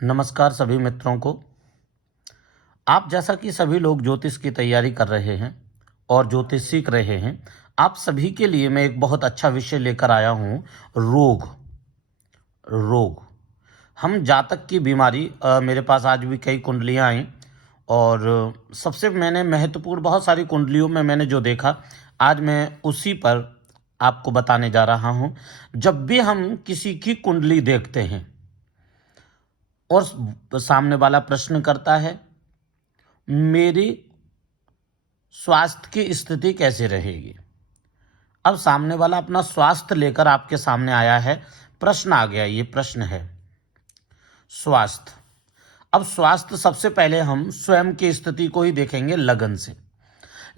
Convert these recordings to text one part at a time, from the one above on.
नमस्कार सभी मित्रों को। आप जैसा कि सभी लोग ज्योतिष की तैयारी कर रहे हैं और ज्योतिष सीख रहे हैं, आप सभी के लिए मैं एक बहुत अच्छा विषय लेकर आया हूँ। रोग। रोग हम जातक की बीमारी, मेरे पास आज भी कई कुंडलियाँ आई और सबसे मैंने महत्वपूर्ण बहुत सारी कुंडलियों में मैंने जो देखा, आज मैं उसी पर आपको बताने जा रहा हूँ। जब भी हम किसी की कुंडली देखते हैं और सामने वाला प्रश्न करता है, मेरी स्वास्थ्य की स्थिति कैसे रहेगी। अब सामने वाला अपना स्वास्थ्य लेकर आपके सामने आया है, प्रश्न आ गया। ये प्रश्न है स्वास्थ्य। अब स्वास्थ्य सबसे पहले हम स्वयं की स्थिति को ही देखेंगे लगन से,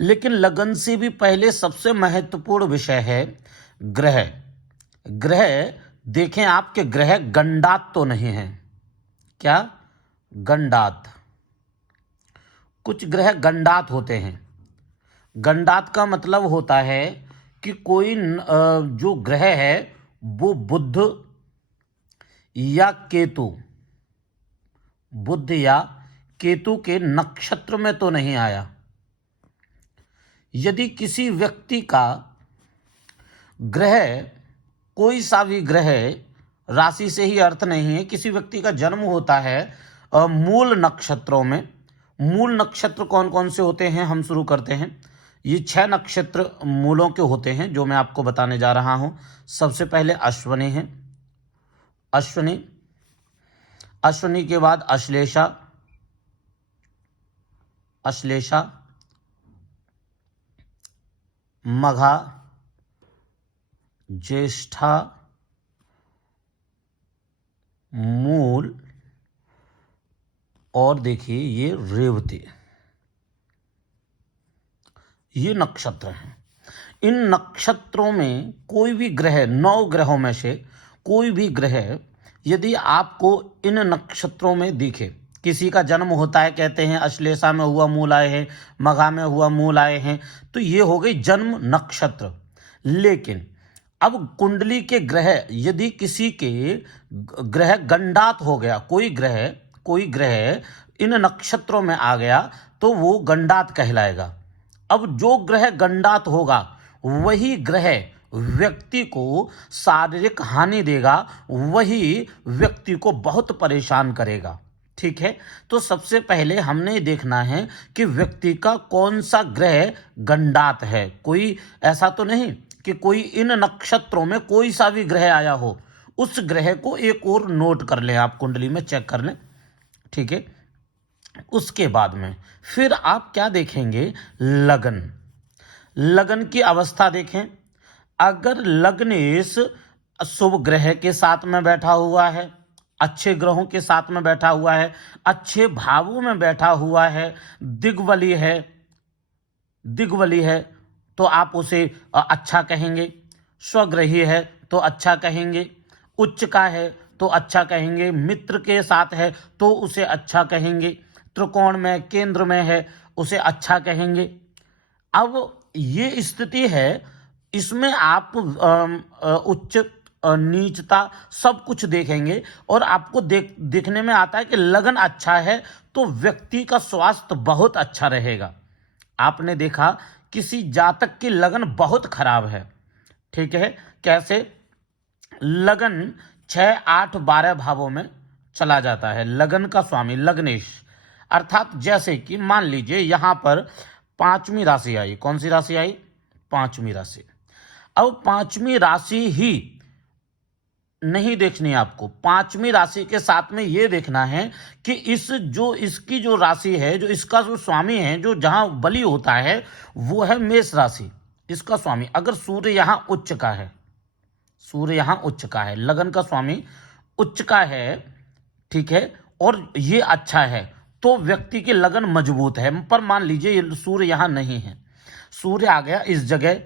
लेकिन लगन से भी पहले सबसे महत्वपूर्ण विषय है ग्रह। ग्रह देखें, आपके ग्रह गंडात तो नहीं है क्या? गंडात। कुछ ग्रह गंडात होते हैं। गंडात का मतलब होता है कि कोई जो ग्रह है वो बुध या केतु के नक्षत्र में तो नहीं आया। यदि किसी व्यक्ति का ग्रह, कोई सा भी ग्रह, राशि से ही अर्थ नहीं है, किसी व्यक्ति का जन्म होता है मूल नक्षत्रों में। मूल नक्षत्र कौन कौन से होते हैं, हम शुरू करते हैं। ये 6 नक्षत्र मूलों के होते हैं जो मैं आपको बताने जा रहा हूं। सबसे पहले अश्विनी है। अश्विनी, अश्विनी के बाद अश्लेषा, अश्लेषा, मघा, ज्येष्ठा, मूल और देखिए ये रेवती। ये नक्षत्र हैं। इन नक्षत्रों में कोई भी ग्रह, 9 ग्रहों में से कोई भी ग्रह यदि आपको इन नक्षत्रों में दिखे, किसी का जन्म होता है, कहते हैं अश्लेषा में हुआ मूल आए हैं, मघा में हुआ मूल आए हैं, तो ये हो गई जन्म नक्षत्र। लेकिन अब कुंडली के ग्रह, यदि किसी के ग्रह गंडात हो गया, कोई ग्रह इन नक्षत्रों में आ गया तो वो गंडात कहलाएगा। अब जो ग्रह गंडात होगा वही ग्रह व्यक्ति को शारीरिक हानि देगा, वही व्यक्ति को बहुत परेशान करेगा। ठीक है, तो सबसे पहले हमने देखना है कि व्यक्ति का कौन सा ग्रह गंडात है। कोई ऐसा तो नहीं कि कोई इन नक्षत्रों में कोई सा भी ग्रह आया हो, उस ग्रह को एक और नोट कर लें, आप कुंडली में चेक कर लें। ठीक है, उसके बाद में फिर आप क्या देखेंगे, लगन। लगन की अवस्था देखें। अगर लग्नेश शुभ ग्रह के साथ में बैठा हुआ है, अच्छे ग्रहों के साथ में बैठा हुआ है, अच्छे भावों में बैठा हुआ है, दिग्वली है तो आप उसे अच्छा कहेंगे। स्वग्रही है तो अच्छा कहेंगे। उच्च का है तो अच्छा कहेंगे। मित्र के साथ है तो उसे अच्छा कहेंगे। त्रिकोण में, केंद्र में है, उसे अच्छा कहेंगे। अब ये स्थिति है, इसमें आप उच्च नीचता सब कुछ देखेंगे और आपको दिखने में आता है कि लगन अच्छा है तो व्यक्ति का स्वास्थ्य बहुत अच्छा रहेगा। आपने देखा किसी जातक की लगन बहुत खराब है, ठीक है, कैसे? लगन 6, 8, 12 भावों में चला जाता है। लगन का स्वामी लग्नेश, अर्थात जैसे कि मान लीजिए यहां पर 5वीं राशि आई। कौन सी राशि आई? 5वीं राशि। अब 5वीं राशि ही नहीं देखनी आपको, 5वीं राशि के साथ में यह देखना है कि इसकी जो राशि है, जो इसका जो स्वामी है, जो जहां बली होता है वो है मेष राशि। इसका स्वामी अगर सूर्य यहां उच्च का है, सूर्य यहां उच्च का है, लगन का स्वामी उच्च का है, ठीक है, और ये अच्छा है तो व्यक्ति की लगन मजबूत है। पर मान लीजिए सूर्य यहां नहीं है, सूर्य आ गया इस जगह,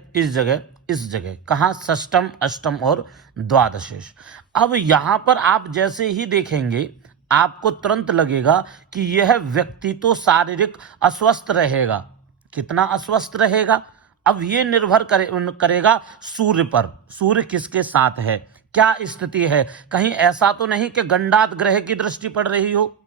इस जगह, कहां? षष्टम, अष्टम और द्वादशेश। अब यहां पर आप जैसे ही देखेंगे आपको तुरंत लगेगा कि यह व्यक्ति तो शारीरिक अस्वस्थ रहेगा। कितना अस्वस्थ रहेगा? अब ये निर्भर करेगा सूर्य पर। सूर्य किसके साथ है? क्या स्थिति है? कहीं ऐसा तो नहीं कि गंडात ग्रह की दृष्टि पड़ रही हो,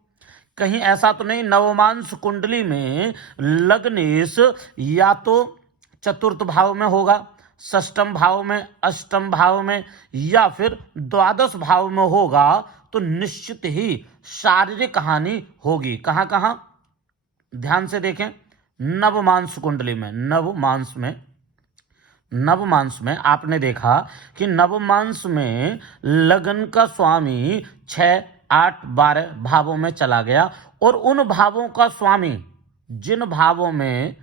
कहीं ऐसा तो नहीं नवमांस कुंडली में लग्नेश या तो चतुर्थ भाव में होगा, षष्ठम भाव में, अष्टम भाव में या फिर द्वादश भाव में होगा, तो निश्चित ही शारीरिक हानि होगी। कहां कहां? ध्यान से देखें, नवमांस कुंडली में, नवमांस में आपने देखा कि नवमांस में लगन का स्वामी 6, 8, 12 भावों में चला गया और उन भावों का स्वामी जिन भावों में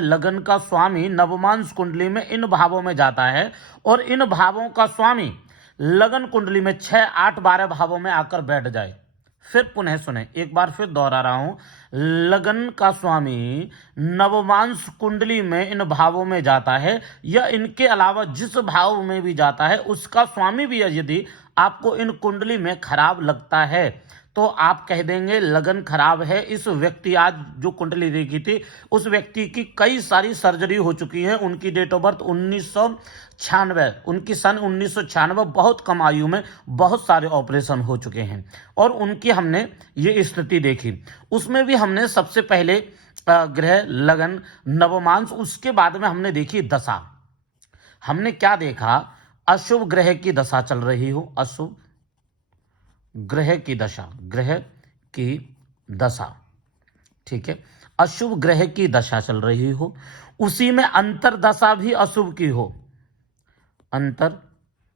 लगन का स्वामी नवमांस कुंडली में इन भावों में जाता है और इन भावों का स्वामी लगन कुंडली में 6, 8, 12 भावों में आकर बैठ जाए। फिर पुनः सुने, एक बार फिर दोहरा रहा हूं, लगन का स्वामी नवमांस कुंडली में इन भावों में जाता है या इनके अलावा जिस भाव में भी जाता है उसका स्वामी भी यदि आपको इन कुंडली में खराब लगता है तो आप कह देंगे लगन खराब है। इस व्यक्ति, आज जो कुंडली देखी थी उस व्यक्ति की कई सारी सर्जरी हो चुकी है, उनकी डेट ऑफ बर्थ 1996, उनकी सन 1996, बहुत कम आयु में बहुत सारे ऑपरेशन हो चुके हैं और उनकी हमने ये स्थिति देखी। उसमें भी हमने सबसे पहले ग्रह लगन नवमांस, उसके बाद में हमने देखी दशा। हमने क्या देखा? अशुभ ग्रह की दशा चल रही हो, अशुभ ग्रह की दशा, ठीक है, अशुभ ग्रह की दशा चल रही हो, उसी में अंतर दशा भी अशुभ की हो, अंतर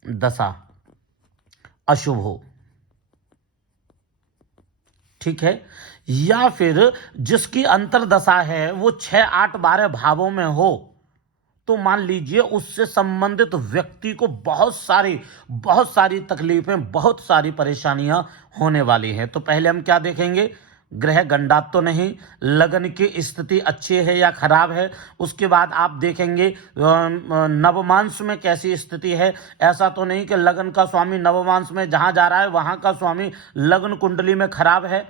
दशा अशुभ हो, ठीक है, या फिर जिसकी अंतर दशा है वो 6, 8, 12 भावों में हो, तो मान लीजिए उससे संबंधित व्यक्ति को बहुत सारी तकलीफें, बहुत सारी परेशानियां होने वाली हैं। तो पहले हम क्या देखेंगे? ग्रह गंडात तो नहीं, लगन की स्थिति अच्छी है या खराब है। उसके बाद आप देखेंगे नवमांस में कैसी स्थिति है। ऐसा तो नहीं कि लगन का स्वामी नवमांस में जहां जा रहा है वहां का स्वामी लगन कुंडली में खराब है।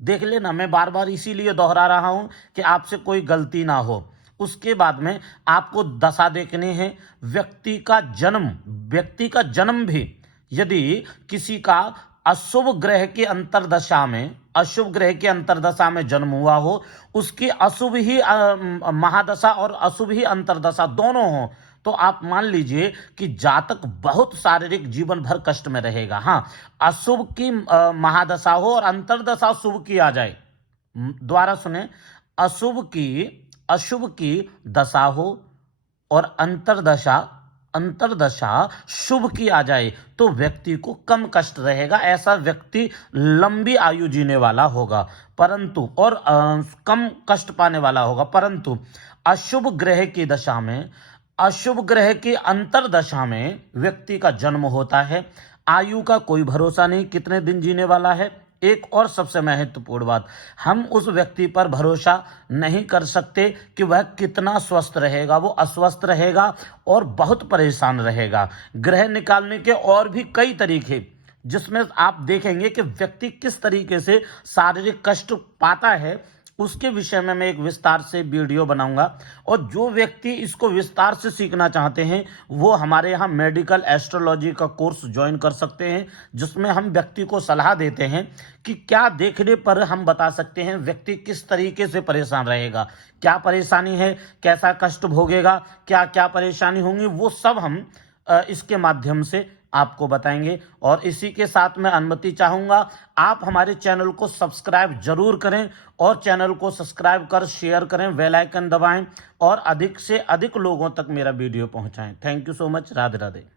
देख लेना, मैं बार बार इसीलिए दोहरा रहा हूं कि आपसे कोई गलती ना हो। उसके बाद में आपको दशा देखनी है, व्यक्ति का जन्म भी यदि किसी का अशुभ ग्रह की अंतरदशा में जन्म हुआ हो, उसकी अशुभ ही महादशा और अशुभ ही अंतरदशा दोनों हो, तो आप मान लीजिए कि जातक बहुत शारीरिक जीवन भर कष्ट में रहेगा। हाँ, अशुभ की महादशा हो और अंतरदशा शुभ की आ जाए, दोबारा सुने, अशुभ की दशा हो और अंतरदशा शुभ की आ जाए तो व्यक्ति को कम कष्ट रहेगा। ऐसा व्यक्ति लंबी आयु जीने वाला होगा, परंतु और कम कष्ट पाने वाला होगा। परंतु अशुभ ग्रह की दशा में, अशुभ ग्रह की अंतरदशा में व्यक्ति का जन्म होता है, आयु का कोई भरोसा नहीं कितने दिन जीने वाला है। एक और सबसे महत्वपूर्ण बात, हम उस व्यक्ति पर भरोसा नहीं कर सकते कि वह कितना स्वस्थ रहेगा। वो अस्वस्थ रहेगा और बहुत परेशान रहेगा। ग्रह निकालने के और भी कई तरीके, जिसमें आप देखेंगे कि व्यक्ति किस तरीके से शारीरिक कष्ट पाता है, उसके विषय में मैं एक विस्तार से वीडियो बनाऊंगा। और जो व्यक्ति इसको विस्तार से सीखना चाहते हैं वो हमारे यहाँ मेडिकल एस्ट्रोलॉजी का कोर्स ज्वाइन कर सकते हैं, जिसमें हम व्यक्ति को सलाह देते हैं कि क्या देखने पर हम बता सकते हैं व्यक्ति किस तरीके से परेशान रहेगा, क्या परेशानी है, कैसा कष्ट भोगेगा, क्या क्या परेशानी होंगी, वो सब हम इसके माध्यम से आपको बताएंगे। और इसी के साथ मैं अनुमति चाहूंगा, आप हमारे चैनल को सब्सक्राइब जरूर करें और चैनल को सब्सक्राइब कर शेयर करें, बेल आइकन दबाएं और अधिक से अधिक लोगों तक मेरा वीडियो पहुंचाएं। Thank you so much. Radhe Radhe.